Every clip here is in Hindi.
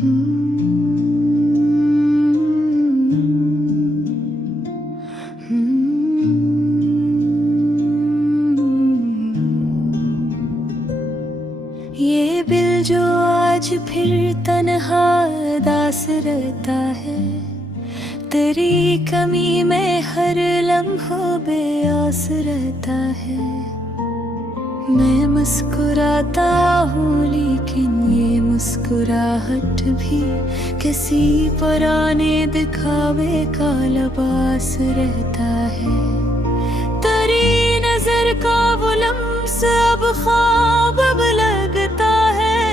ये दिल जो आज फिर तन्हा दास रहता है, तेरी कमी में हर लम्हा बेआस रहता है। मैं मुस्कुराता हूँ लेकिन ये मुस्कुराहट भी किसी पुराने दिखावे का लिबास रहता है। तेरी नजर का वो लम्स अब ख्वाब अब लगता है,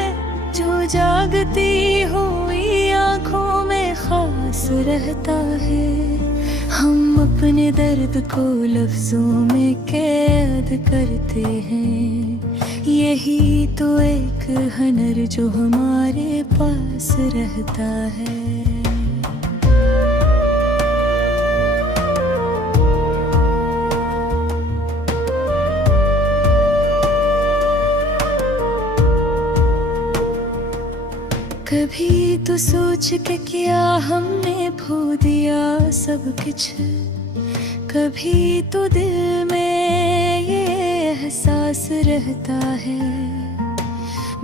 जो जागती हुई आँखों में खास रहता है। हम अपने दर्द को लफ्जों में कैद करते हैं, यही तो एक हुनर जो हमारे पास रहता है। कभी तो सोच के किया हमने खो दिया सब कुछ, कभी तो दिल में ये एहसास रहता है।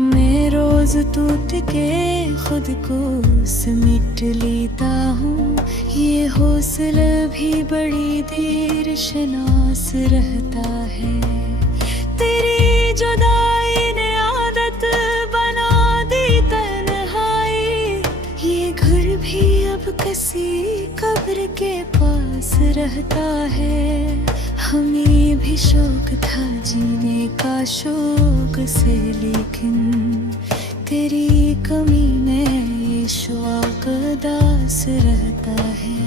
मैं रोज टूट के खुद को समेट लेता हूँ, ये हौसला भी बड़ी देर शनास रहता है। तेरी जुदाई ने आदत बना दी तन्हाई, ये घर भी अब किसी कब्र के पास रहता है। हमें भी शौक था जीने का शौक से, लेकिन तेरी कमी में ये शौक दास रहता है।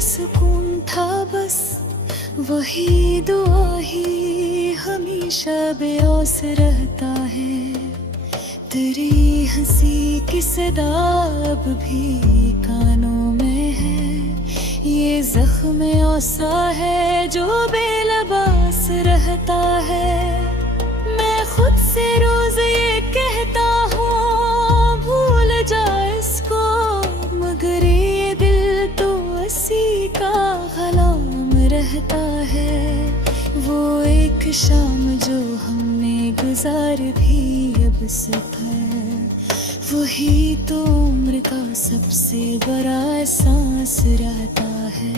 सुकून था बस वही दुआ ही हमेशा बेऔस रहता है। तेरी हंसी की सदा अब भी कानों में है, ये जख्म औसा है जो बेलबास रहता है। मैं खुद से रोज ये कहता हूँ भूल जा इसको, मगर ये दिल तो उसी का गुलाम रहता है। वो एक शाम जो हमने गुजार भी अब सफर, वही तो उम्र का सबसे बड़ा एहसास रहता है।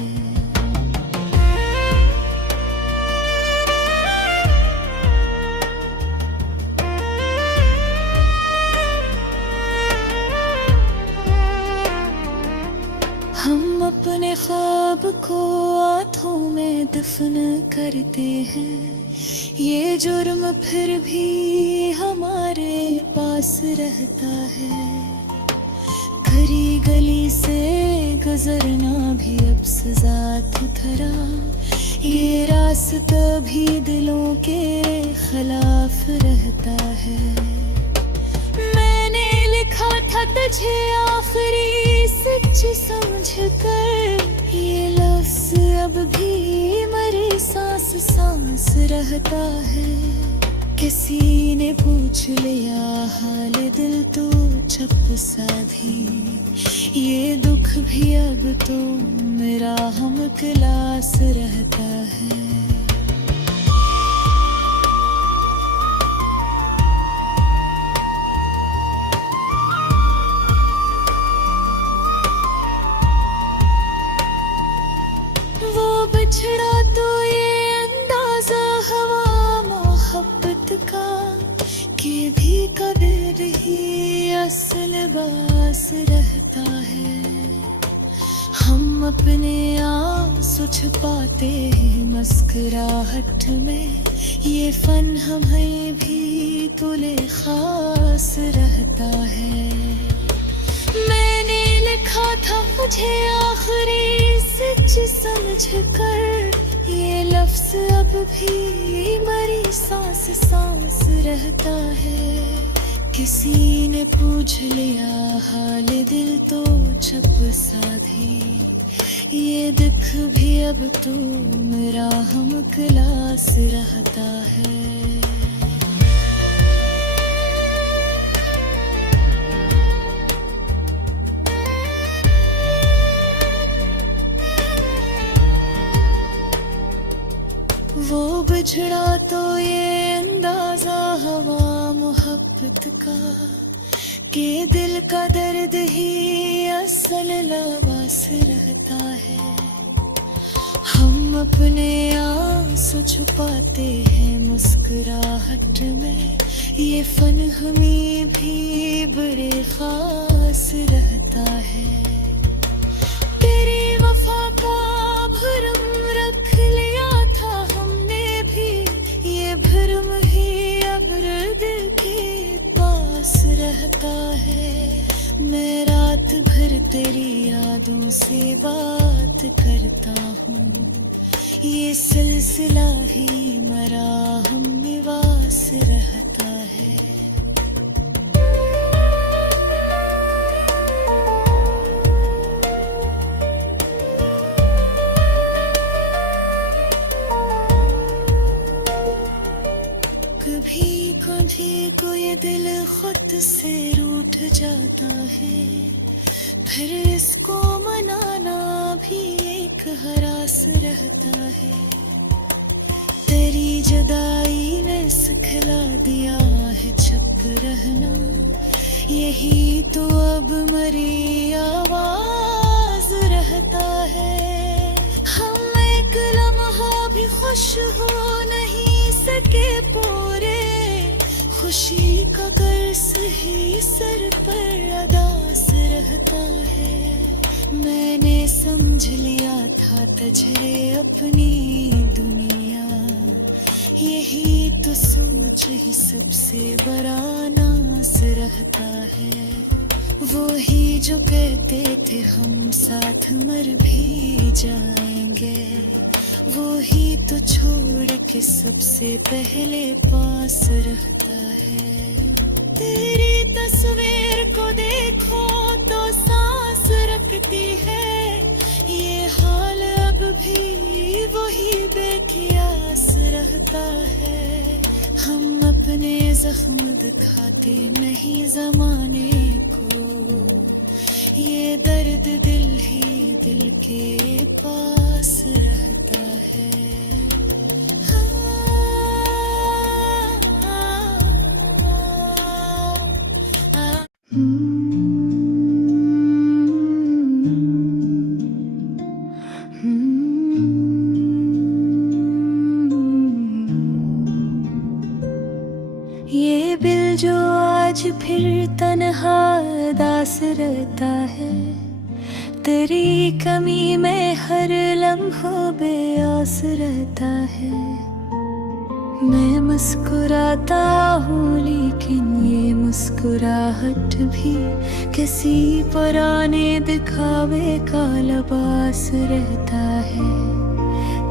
हम अपने ख्वाब को आँखों में दफन करते हैं, ये जुर्म फिर भी हमारे पास रहता है। खरी गली से गुजरना भी अब सजा की तरह, ये रास्ता भी दिलों के खिलाफ रहता है। मैंने लिखा था तुझे आखिरी सच समझ कर, ये लफ्ज अब भी मेरी सांस सांस रहता है। किसी ने पूछ लिया हाल दिल तो छप सा भी, ये दुख भी अब तो मेरा हम क्लास रहता है। बिछड़ा तो ये अंदाजा हवा मोहब्बत का, कि भी कदर ही असल बास रहता है। हम अपने आंसू छुपाते हैं मुस्कुराहट में, ये फन हमें भी तुले खास रहता है। मैंने लिखा था मुझे आखिरी सच समझ कर, ये लफ्ज अब भी मेरी सांस सांस रहता है। किसी ने पूछ लिया हाल दिल तो छप साधी, ये दिख भी अब तो मेरा हम क्लास रहता है। वो बिछड़ा तो ये अंदाजा हवा मोहब्बत का, कि दिल का दर्द ही असल लबास रहता है। हम अपने आंसू छुपाते हैं मुस्कुराहट में, ये फन हमें भी बड़े खास रहता है। तेरी वफा का भरम रख लिया था हमने भी, ये भरम ही अब दिल के पास रहता है। मैं रात भर तेरी यादों से बात करता हूँ, ये सिलसिला ही मरा हम निवास रहता है। कभी कभी को ये दिल खुद से रूठ जाता है, फिर इसको मनाना भी एक हरास रहता है। तेरी जुदाई ने सिखला दिया है चुप रहना, यही तो अब मरी आवाज रहता है। हम एक लम्हा भी खुश हो नहीं सके पूरे, खुशी का कर्ज ही सर पर अदास रहता है। मैंने समझ लिया था तुझे अपनी दुनिया, यही तो सोच ही सबसे बड़ा नास रहता है। वो ही जो कहते थे हम साथ मर भी जाएंगे, वो ही तो छोड़ के सबसे पहले पास रहता है। तेरी तस्वीर को देखो तो सांस रखती है, ये हाल अब भी वही बेकियास रहता है। हम अपने जख्म दिखाते नहीं जमाने को, ये दर्द दिल ही दिल के पास रहता है। ये दिल जो आज फिर तन्हा दास रहता है, तेरी कमी में हर लम्हा बेआस रहता है। मैं मुस्कुराता हूँ लेकिन ये मुस्कुराहट भी किसी पुराने दिखावे का लिबास रहता है।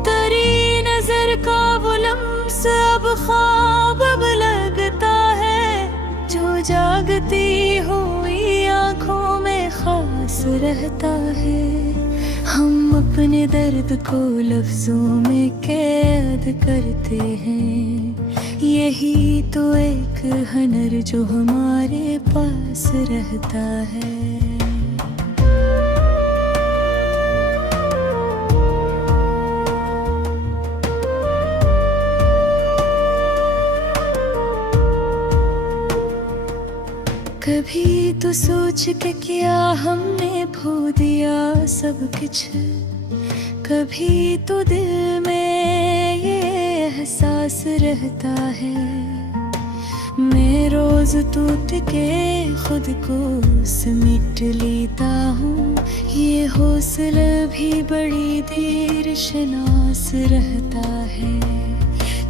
तेरी नजर का वो लम्स अब ख्वाब अब लगता है, जो जागती हुई आँखों में खास रहता है। हम अपने दर्द को लफ्जों में कैद करते हैं, यही तो एक हुनर जो हमारे पास रहता है। कभी तो सोच के किया हमने खो दिया सब कुछ, कभी तो दिल में ये एहसास रहता है। मैं रोज टूट के खुद को समेट लेता हूँ, ये हौसला भी बड़ी देर शनास रहता है।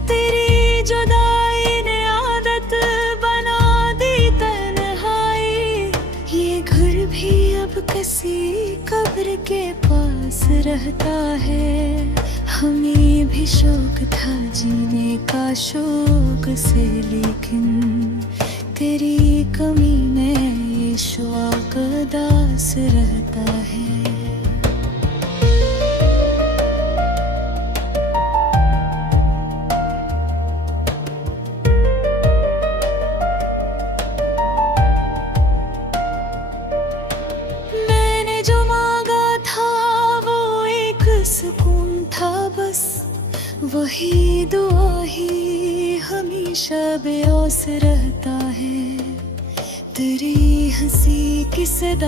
तेरी जुदाई ने आदत बना दी तन्हाई, ये घर भी अब किसी कब्र के पास रहता है। हमें भी शौक था जीने का शौक से, लेकिन तेरी कमी में ये शौक दास रहता है। मैंने जो मांगा था वो एक सुकून था बस, वही दुआ ही हमेशा बेऔस रहता है। तेरी हंसी की सदा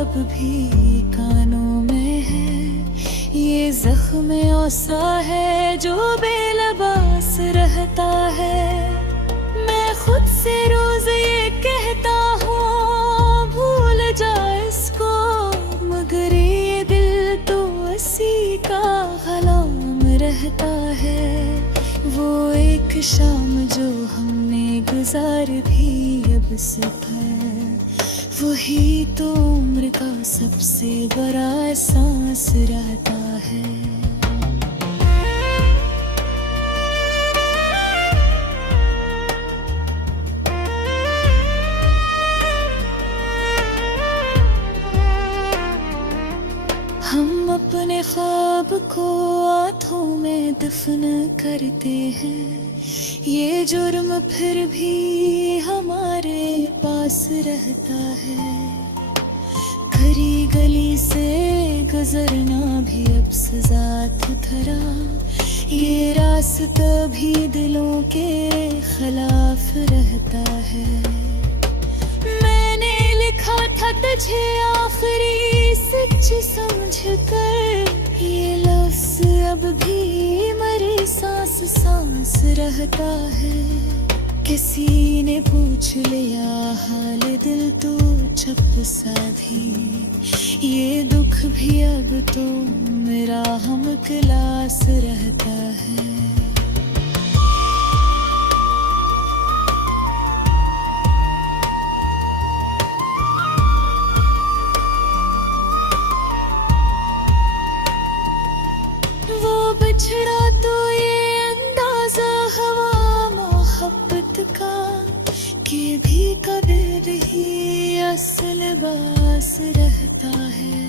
अब भी कानों में है, ये ज़ख्म औसा है जो बेलबास रहता है। मैं खुद से रोज ये कहता हूँ भूल जा इसको, मगर ये दिल तो उसी का गुलाम रहता है। वो एक शाम जो हमने गुजार भी अब सफर, वही तो उम्र का सबसे बड़ा एहसास रहता है। हम अपने ख्वाब को आँखों में दफन करते हैं, ये जुर्म फिर भी हमारे पास रहता है। खरी गली से गुजरना भी अब सजा ठहरा, ये रास्ता भी दिलों के खिलाफ रहता है। मैंने लिखा था तुझे आखिरी सच समझ कर, ये लफ्ज़ अब भी मेरी सांस सांस रहता है। किसी ने पूछ लिया हाल दिल तो चुप सा भी, ये दुख भी अब तो मेरा हम क्लास रहता है। बिछड़ा तो ये अंदाजा हवा मोहब्बत का, कि भी कदर ही असल बास रहता है।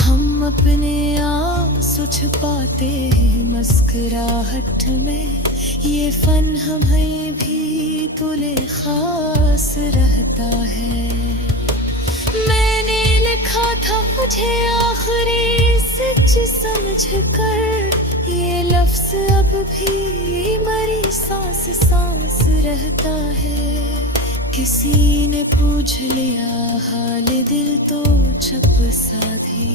हम अपने आंसू छुपाते हैं मुस्कुराहट में, ये फन हमें भी तुले खास रहता है। मैंने लिखा था मुझे आखिरी सच समझ कर, ये लफ्ज़ अब भी मेरी सांस सांस रहता है। किसी ने पूछ लिया हाल दिल तो छुप सा भी,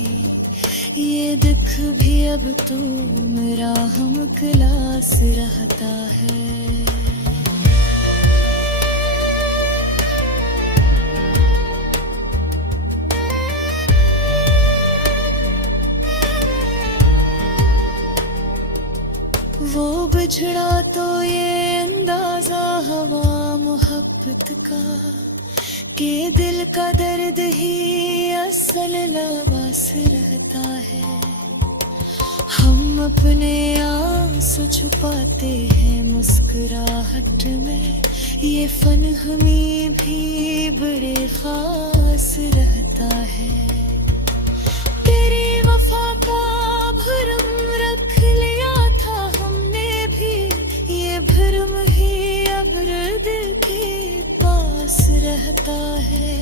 ये दुख भी अब तो मेरा हम क्लास रहता है। वो बिछड़ा तो ये अंदाजा हवा मोहब्बत का, कि दिल का दर्द ही असल लबास रहता है। हम अपने आंसू छुपाते हैं मुस्कुराहट में, ये फन हमें भी बड़े खास रहता है। तेरी वफा का भरम रख लिया था हमने भी, ये भरम ही अब दिल के पास रहता है।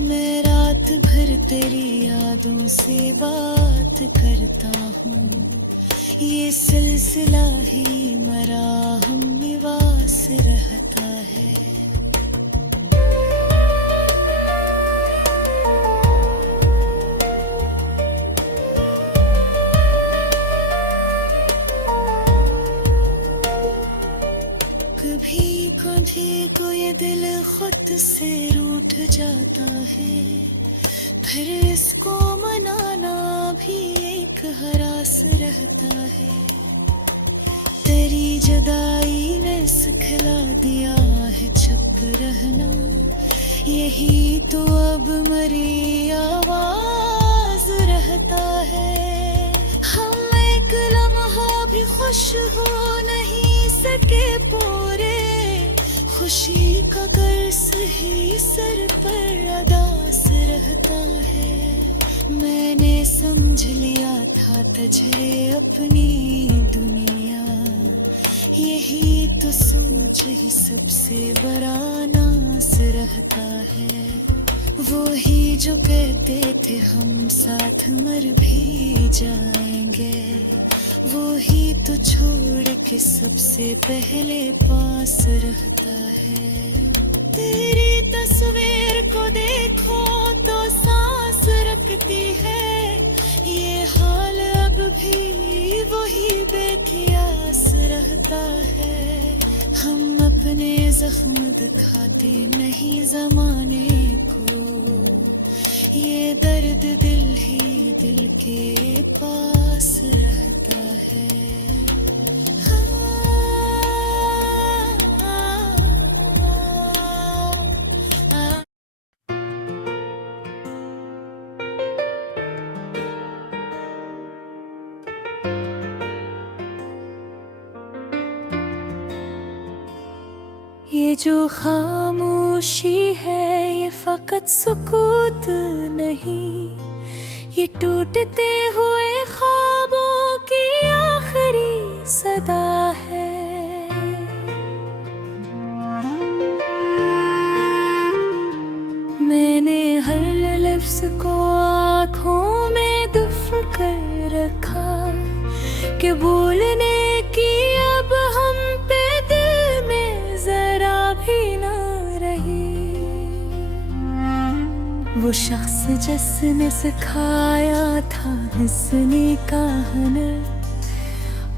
मैं रात भर तेरी यादों से बात करता हूँ, ये सिलसिला ही मेरा हम निवास रहता है। कभी कभी को ये दिल खुद से रूठ जाता है, फिर इसको मनाना भी एक हरास रहता है। तेरी जुदाई ने सिखला दिया है चुप रहना, यही तो अब मेरी आवाज रहता है। हम एक लम्हा भी खुश हो नहीं सके पूरे, खुशी का कर्ज ही सर पर अदास रहता है। मैंने समझ लिया था तझरे अपनी दुनिया, यही तो सोच ही सबसे बड़ा नास रहता है। वो ही जो कहते थे हम साथ मर भी जाएंगे, वो ही तो छोड़ के सबसे पहले पास रहता है। तेरी तस्वीर को देखो तो सांस रखती है, ये हाल अब भी वही बेकियास रहता है। हम अपने जख्म दिखाते नहीं जमाने को, ये दर्द दिल ही दिल के पास रहता है। ये जो खामोशी है ये फकत सुकूत नहीं, ये टूटते हुए ख्वाबों की आखिरी सदा है। मैंने हर लफ्ज़ को आँखों में दफन कर रखा कि बोलने की अब हम पे दिल में जरा भी ना रही। वो शख्स जिसने सिखाया था हंसने का हुनर,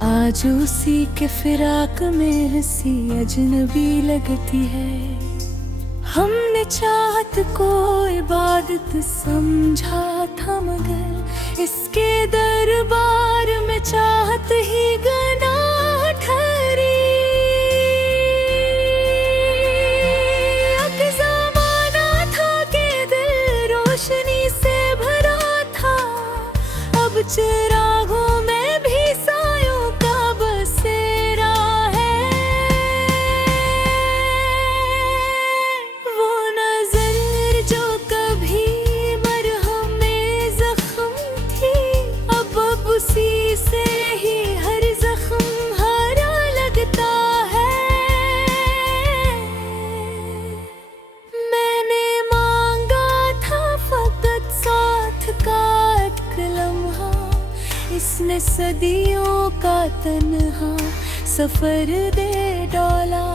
आज उसी के फिराक में हंसी अजनबी लगती है। हमने चाहत को इबादत समझा था, मगर इसके दरबार में चाहत ही गुनाह ठहरी। अब ज़माना था कि दिल रोशनी से भरा था, अब चिरागों में भी सायों का बसेरा है। वो नजर जो कभी मरहम में जख्म थी, अब उसी से ही हर जख्म हरा लगता है। मैंने मांगा था फकत साथ का एक लम्हा, इसने सदियों का तन्हा सफर दे डोला।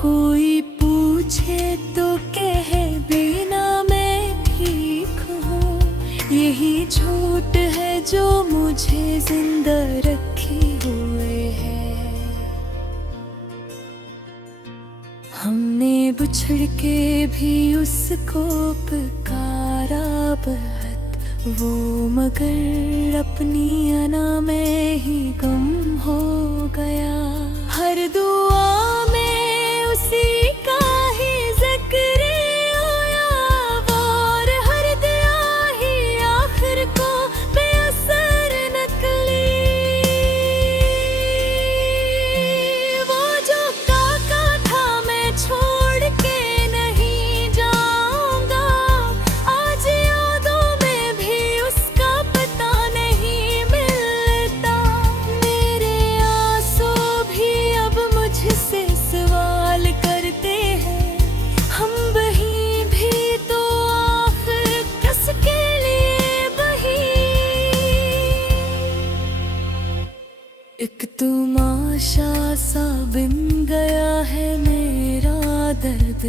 कोई पूछे तो कहे बिना मैं ठीक हूँ, यही झूठ है जो मुझे जिंदा रखे हुए है। हमने बिछड़ के भी उसको पुकारा बहुत, वो मगर अपनी अना में ही गुम हो गया। हर दुआ में उसी का ही जिक्र आया, और हर दुआ ही आखिर को बेअसर निकली। वो जो काका था मैं छोड़ के नहीं जाऊंगा, आज यादों में भी उसका पता नहीं मिलता। मेरे आंसू भी अब मुझसे सवाल करते हैं, हम वहीं भी तो आखिर किसके लिए बही। एक तमाशा सा बिन गया है मेरा दर्द,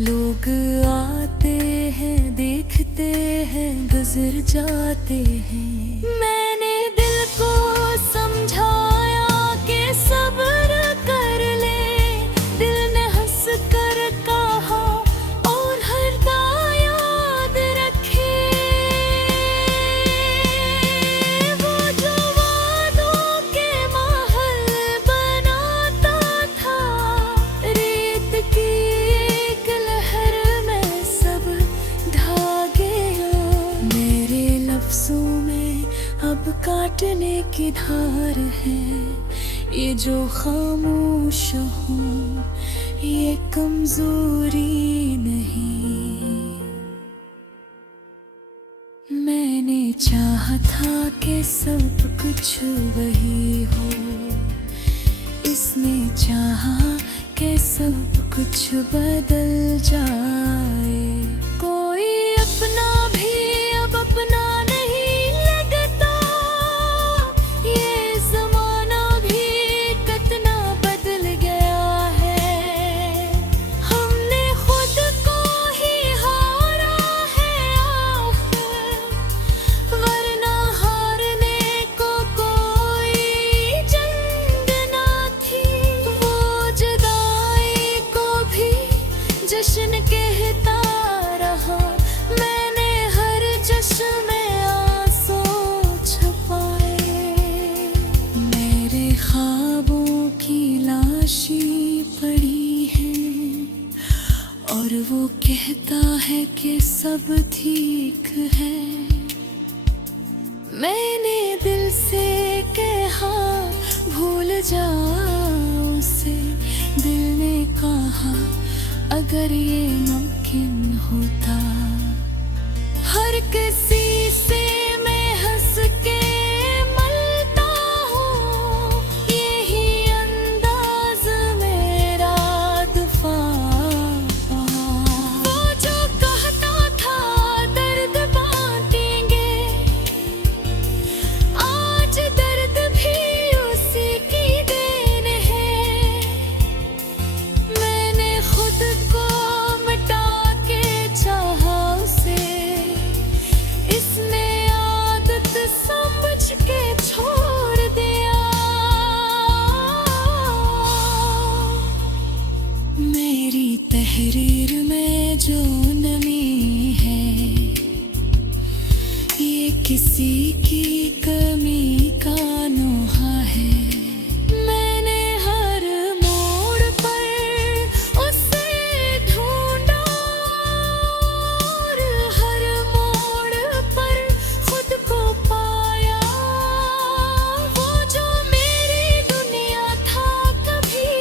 लोग आते हैं देखते हैं गुजर जाते हैं। मैंने दिल को समझाया कि सब्र कर ले, दिल ने हंस कर कहा और हर बार याद रखे। वो जो वादों के महल बनाता था, रेत की एक लहर में सब ढा गया। मेरे लफ्जों में अब काटने की धार है, ये जो खामोश हूँ ये कमजोरी नहीं। मैंने चाहा था कि सब कुछ वही हो, इसने चाहा कि सब कुछ बदल जाए। कोई अपना भी अब अपना नहीं लगता, ये जमाना भी कितना बदल गया है। हमने खुद को ही हारा है आखिर, वरना हारने को कोई जंग ना थी। वो जुदाई को भी जश्न कहता रहा, मैंने हर जश्न में आंसू छुपाए। मेरे ख्वाबों की लाशी पड़ी है और वो कहता है कि सब ठीक है। मैंने दिल से कहा भूल जाओ उसे, दिल ने कहा अगर ये मुमकिन होता। हर किसी से मैं हंस के मलता हूँ, यही अंदाज मेरा दफा। वो जो कहता था दर्द बांटेंगे, आज दर्द भी उसी की देन है। मैंने खुद को मिटा के चाहा उसे, इसने आदत समझ के छोड़ दिया। मेरी तहरीर में जो नमी है, ये किसी की कमी का नोहा है। मैंने हर मोड़ पर उसे ढूंढा और हर मोड़ पर खुद को पाया। वो जो मेरी दुनिया था कभी,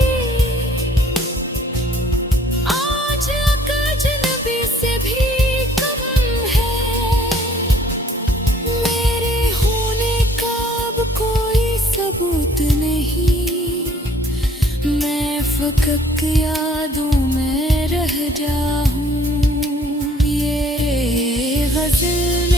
आज अजनबी से भी कम है। मेरे होने का अब कोई सबूत नहीं, मैं फकत यादों में रह जाऊं। ये गज़ल